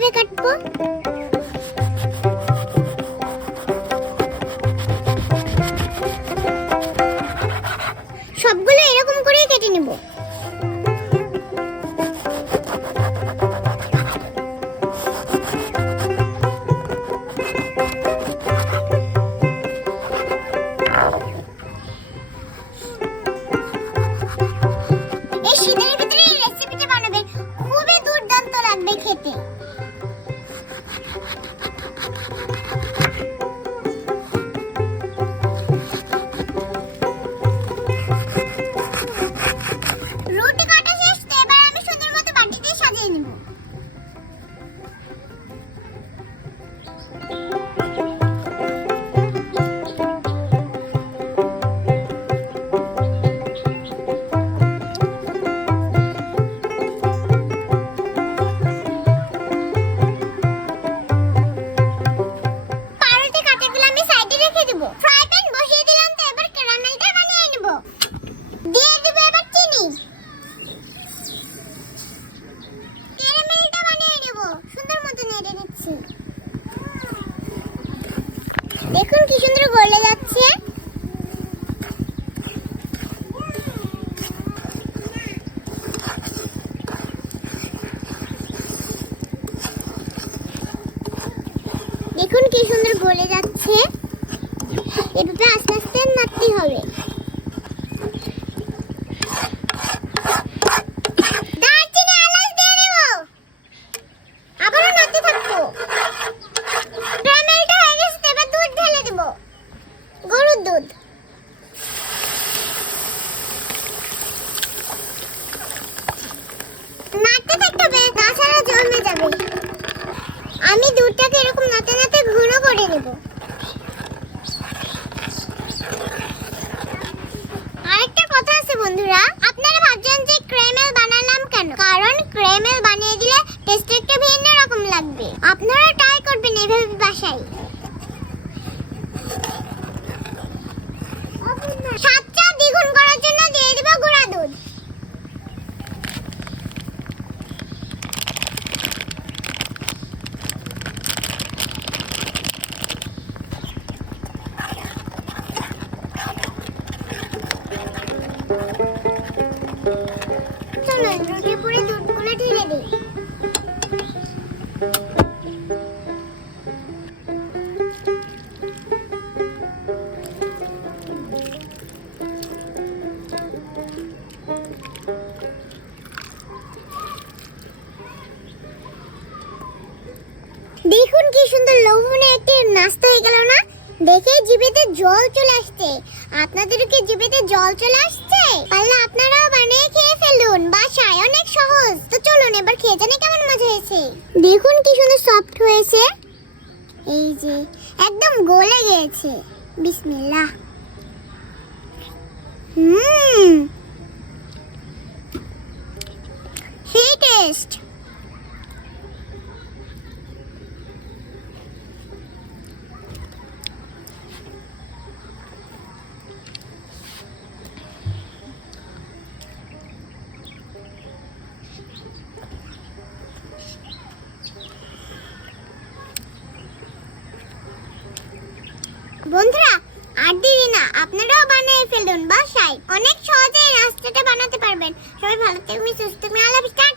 কিভাবে কাটবো। সবগুলো এরকম করেই কেটে নেব। এই শীতের ভিতরে এই রেসিপিটা বানাবেন, খুবই দুর্দান্ত লাগবে খেতে। রুটি কাটা শেষ, তো এবার আমি সুন্দর মতো বাটিতে সাজিয়ে নেব। পাউরুটি কাটাগুলো আমি সাইডে রেখে দেব। ফ্রাই প্যান বসিয়ে দিলাম, তো এবার ক্যারামেলটা বানিয়ে নেব। দিয়ে দেব এবার চিনি। ক্যারামেলটা বানিয়ে নেব, সুন্দর মতো নেড়ে নিচ্ছি। দেখুন কি সুন্দর গলে যাচ্ছে। দেখুন কি সুন্দর গলে যাচ্ছে। এভাবে আস্তে আস্তে নাড়তে হবে। দারচিনি এলাচ দিয়ে দেব, আবারও নাড়তে থাকবো। ক্যারামেলটা হয়ে গেছে, তো এবার দুধ ঢেলে দেব, গরুর দুধ। নাড়তে থাকতে হবে, তাছাড়া জমে যাবে। আমি দুধটাকে এরকম নাড়তে নাড়তে ঘন করে নেব। আরেকটা কথা আছে বন্ধুরা, আপনারা ভাবছেন যে ক্যারামেল বানালাম কেন? কারণ ক্যারামেল বানিয়ে দিলে টেস্ট একটু ভিন্ন রকম লাগবে। আপনারা ট্রাই করবেন এইভাবে বাসায়। স্বাদটা দ্বিগুণ করার জন্য দিয়ে দেব গুঁড়া দুধ। চলুন রুটির পুরে দুধগুলো ঢেলে দিই। দেখুন কি সুন্দর লোভনীয় একটি নাস্তা হয়ে গেল না? দেখে জিভেতে জল চলে আসছে। আপনাদেরও কি জিভেতে জল চলে আসছে? পারলে আপনারাও বানিয়ে খেয়ে ফেলুন, বাসায় অনেক সহজ। তো চলুন এবার খেয়ে জানি কেমন মজা হয়েছে। দেখুন কি সুন্দর সফট হয়েছে, এই যে একদম গলে গিয়েছে। বিসমিল্লাহ। সেই টেস্ট। বন্ধুরা আর দেরি না, আপনারাও বানিয়ে ফেলুন বাসায়। অনেক সহজে এই নাস্তাটা বানাতে পারবেন। সবাই ভালো থাকবেন, সুস্থ থাকবেন। আল্লাহ হাফেজ।